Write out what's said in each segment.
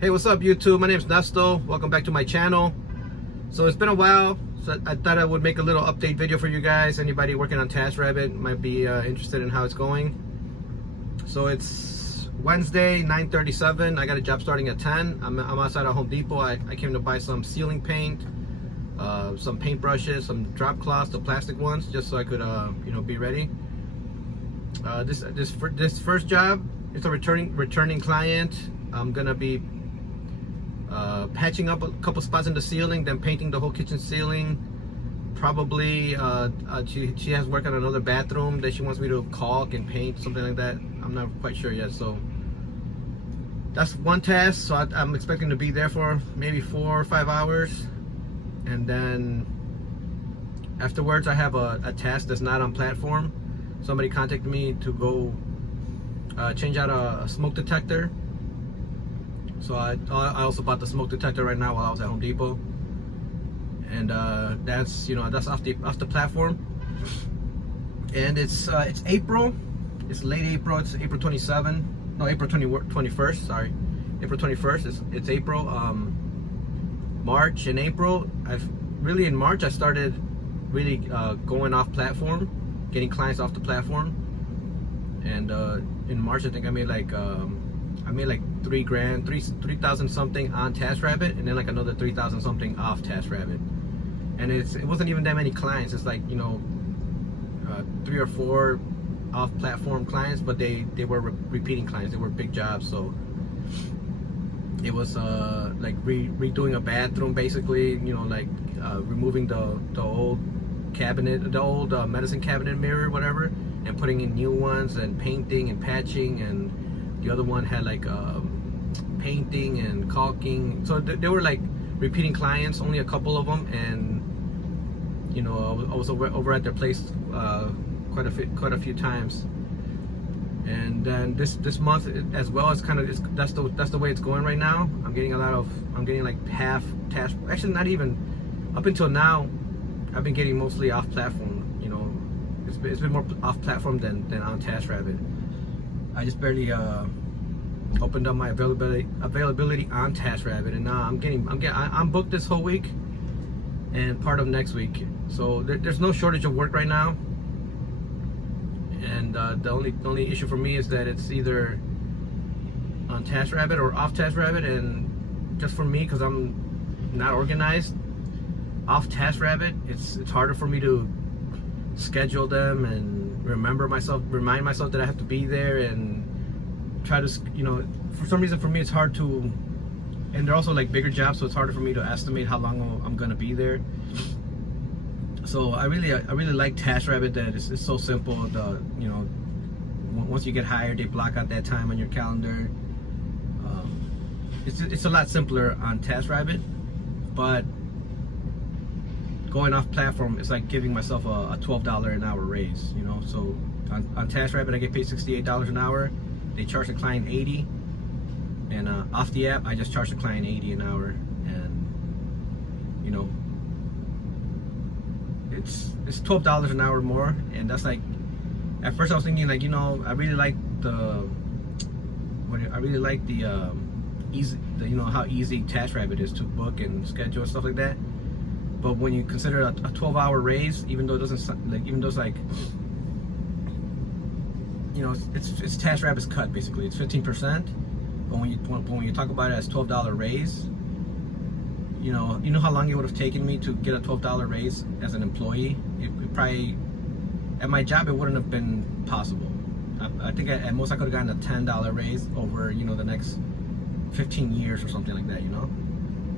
Hey, what's up YouTube? My name is Nesto. Welcome back to my channel. So it's been a while, so I thought I would make a little update video for you guys. Anybody working on Taskrabbit might be interested in how it's going. So it's Wednesday, 9:37. I got a job starting at 10. I'm outside of Home Depot. I came to buy some ceiling paint, some paint brushes, some drop cloths, the plastic ones, just so I could be ready. This first job, it's a returning client. I'm gonna be patching up a couple spots in the ceiling, then painting the whole kitchen ceiling. Probably she has work on another bathroom that she wants me to caulk and paint, something like that. I'm not quite sure yet. So that's one task. So I'm expecting to be there for maybe 4 or 5 hours, and then afterwards I have a task that's not on platform. Somebody contacted me to go change out a smoke detector. So I also bought the smoke detector right now while I was at Home Depot, and that's off the platform. And it's April. It's late April. It's April 27. No, April 21st. Sorry, April 21st. It's April. March and April. In March I started really going off platform, getting clients off the platform. And in March I think I made like $3,000 something on Taskrabbit, and then like another 3,000 something off Taskrabbit. And it wasn't even that many clients. It's like 3 or 4 off platform clients, but they were repeating clients. They were big jobs. So it was like redoing a bathroom basically, removing the old cabinet, the old medicine cabinet mirror, whatever, and putting in new ones, and painting and patching. And the other one had like painting and caulking. So they were like repeating clients, only a couple of them. And I was over at their place quite a few times. And then this month as well, it's kind of that's the way it's going right now. I'm getting like half task. Actually, not even up until now. I've been getting mostly off platform. It's been more off platform than on Taskrabbit. I just barely opened up my availability on Taskrabbit, and now I'm booked this whole week and part of next week. So there's no shortage of work right now. And the only issue for me is that it's either on Taskrabbit or off Taskrabbit. And just for me, because I'm not organized, off Taskrabbit, it's harder for me to schedule them and remind myself that I have to be there, and try to, for some reason for me it's hard to, and they're also like bigger jobs, so it's harder for me to estimate how long I'm gonna be there. So I really like Taskrabbit, that it's so simple. Once you get hired, they block out that time on your calendar. It's a lot simpler on Taskrabbit, but going off platform, it's like giving myself a $12 an hour raise. So on Taskrabbit I get paid $68 an hour. They charge the client $80, and off the app I just charge the client $80 an hour. And it's $12 an hour more. And that's like, at first I was thinking like, I really like the easy, how easy Taskrabbit is to book and schedule and stuff like that. But when you consider a 12-hour raise, even though it doesn't like, even though it's like, it's Taskrabbit's cut basically. It's 15%. But when you talk about it as $12 raise, you know how long it would have taken me to get a $12 raise as an employee. It probably, at my job, it wouldn't have been possible. I think at most I could have gotten a $10 raise over the next 15 years or something like that.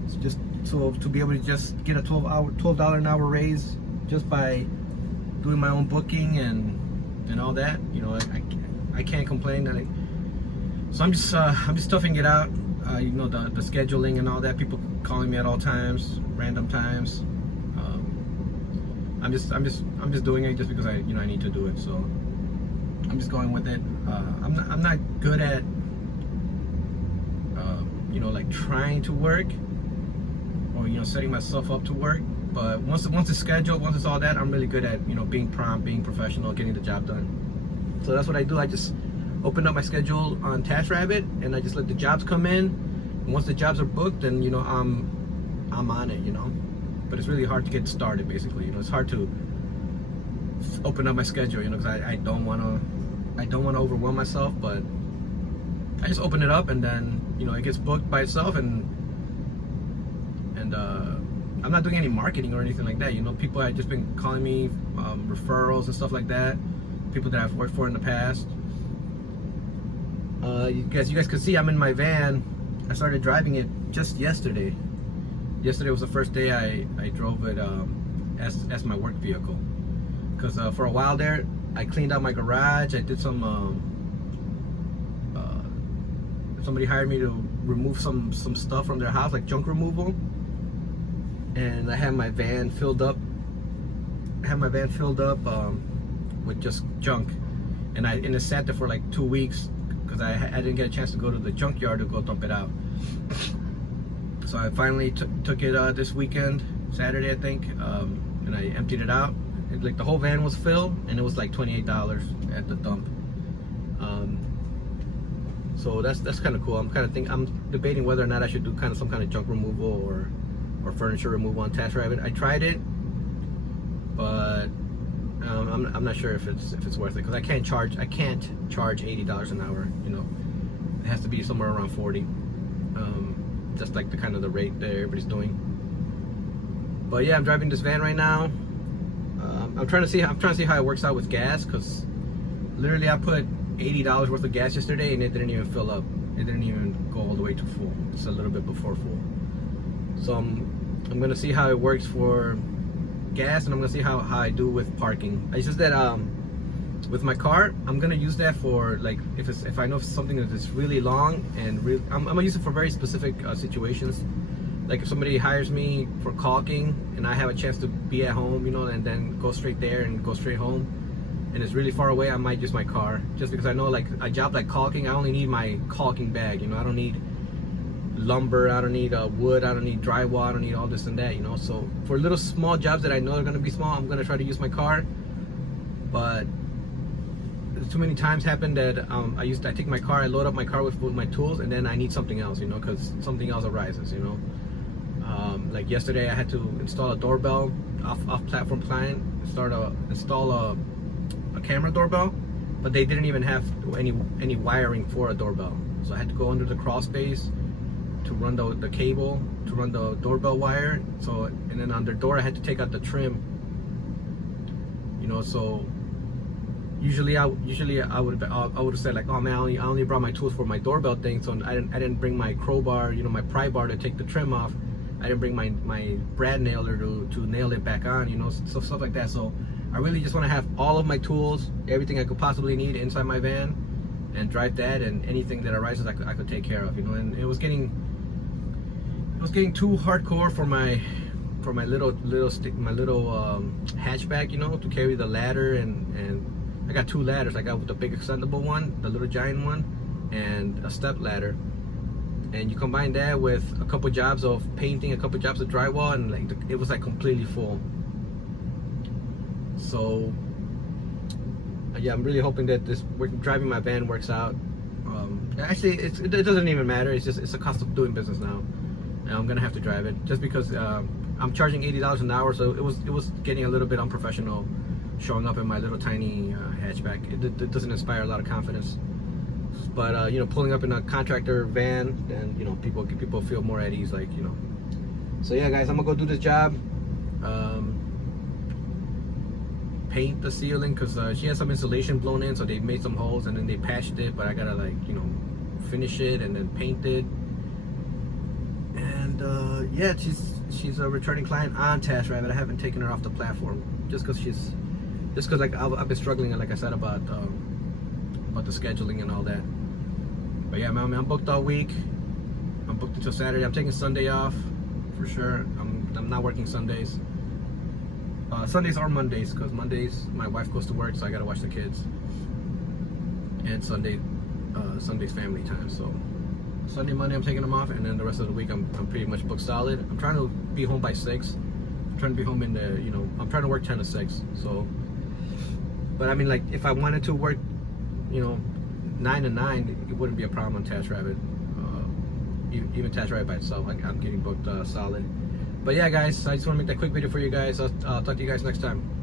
It's just so to be able to just get a $12 an hour raise just by doing my own booking and all that, I can't complain. So I'm just toughing it out. The scheduling and all that. People calling me at all times, random times. I'm just doing it just because I need to do it. So I'm just going with it. I'm not good at like trying to work, or setting myself up to work. But once it's scheduled, once it's all that, I'm really good at being prompt, being professional, getting the job done. So that's what I do. I just open up my schedule on Taskrabbit, and I just let the jobs come in. And once the jobs are booked, then you know I'm on it, you know. But it's really hard to get started, basically. You know, it's hard to open up my schedule, you know, because I don't want to overwhelm myself. But I just open it up, and then you know it gets booked by itself, and I'm not doing any marketing or anything like that. You know, people have just been calling me, referrals and stuff like that. People that I've worked for in the past. You guys can see I'm in my van. I started driving it just yesterday. Yesterday was the first day I drove it as my work vehicle. Because for a while there, I cleaned out my garage. I did some. Somebody hired me to remove some stuff from their house, like junk removal. And I had my van filled up. With just junk, and it sat there for like 2 weeks because I didn't get a chance to go to the junkyard to go dump it out. So I finally took it this weekend, Saturday I think, and I emptied it out. Like the whole van was filled, and it was like $28 at the dump. So that's kind of cool. I'm debating whether or not I should do some kind of junk removal or furniture removal on Taskrabbit. I tried it, but I'm not sure if it's worth it, because I can't charge $80 an hour. You know, it has to be somewhere around 40. Just like the rate that everybody's doing. But yeah, I'm driving this van right now. I'm trying to see how it works out with gas, because literally I put $80 worth of gas yesterday and it didn't even fill up. It didn't even go all the way to full. It's a little bit before full. So I'm gonna see how it works for gas, and I'm gonna see how I do with parking. It's just that with my car, I'm gonna use that for like if I know something that is really long and I'm gonna use it for very specific situations. Like if somebody hires me for caulking and I have a chance to be at home, you know, and then go straight there and go straight home, and it's really far away, I might use my car, just because I know like a job like caulking, I only need my caulking bag, you know. I don't need lumber, I don't need wood, I don't need drywall, I don't need all this and that, you know. So for little small jobs that I know are going to be small, I'm going to try to use my car. But too many times happened that I take my car, I load up my car with my tools, and then I need something else, you know, because something else arises, you know. Like yesterday I had to install a doorbell off platform client, install a camera doorbell, but they didn't even have any wiring for a doorbell. So I had to go under the crawl space to run the cable to run the doorbell wire. So, and then on their door I had to take out the trim, you know. So usually I would have said like, oh man, I only brought my tools for my doorbell thing, so I didn't bring my crowbar, you know, my pry bar to take the trim off. I didn't bring my brad nailer to nail it back on, you know, stuff like that. So I really just want to have all of my tools, everything I could possibly need inside my van, and drive that, and anything that arises I could take care of, you know. And it was getting too hardcore for my little hatchback, you know, to carry the ladder, and I got 2 ladders. I got the big extendable one, the little giant one, and a step ladder. And you combine that with a couple jobs of painting, a couple jobs of drywall, and like it was like completely full. So yeah, I'm really hoping that driving my van works out. Actually, it doesn't even matter. It's a cost of doing business now, and I'm gonna have to drive it just because I'm charging $80 an hour. So it was getting a little bit unprofessional showing up in my little tiny hatchback. It doesn't inspire a lot of confidence. But you know, pulling up in a contractor van, and you know, people feel more at ease, like, you know. So yeah, guys, I'm gonna go do this job. Paint the ceiling, because she had some insulation blown in, so they made some holes and then they patched it, but I gotta, like, you know, finish it and then paint it. And yeah, she's a returning client on Taskrabbit. I haven't taken her off the platform just because like I've been struggling, like I said, about the scheduling and all that. But yeah, man, I'm booked all week. I'm booked until Saturday. I'm taking Sunday off for sure. I'm not working Sundays. Sundays or Mondays, because Mondays my wife goes to work, so I gotta watch the kids. And Sunday's family time. So Sunday, Monday I'm taking them off, and then the rest of the week I'm pretty much booked solid. I'm trying to be home by 6. I'm trying to be home in the, you know, I'm trying to work 10 to 6. So, but I mean, like, if I wanted to work, you know, 9 to 9, it wouldn't be a problem on Taskrabbit. even Taskrabbit by itself. I'm getting both solid. But yeah, guys, I just want to make that quick video for you guys. I'll talk to you guys next time.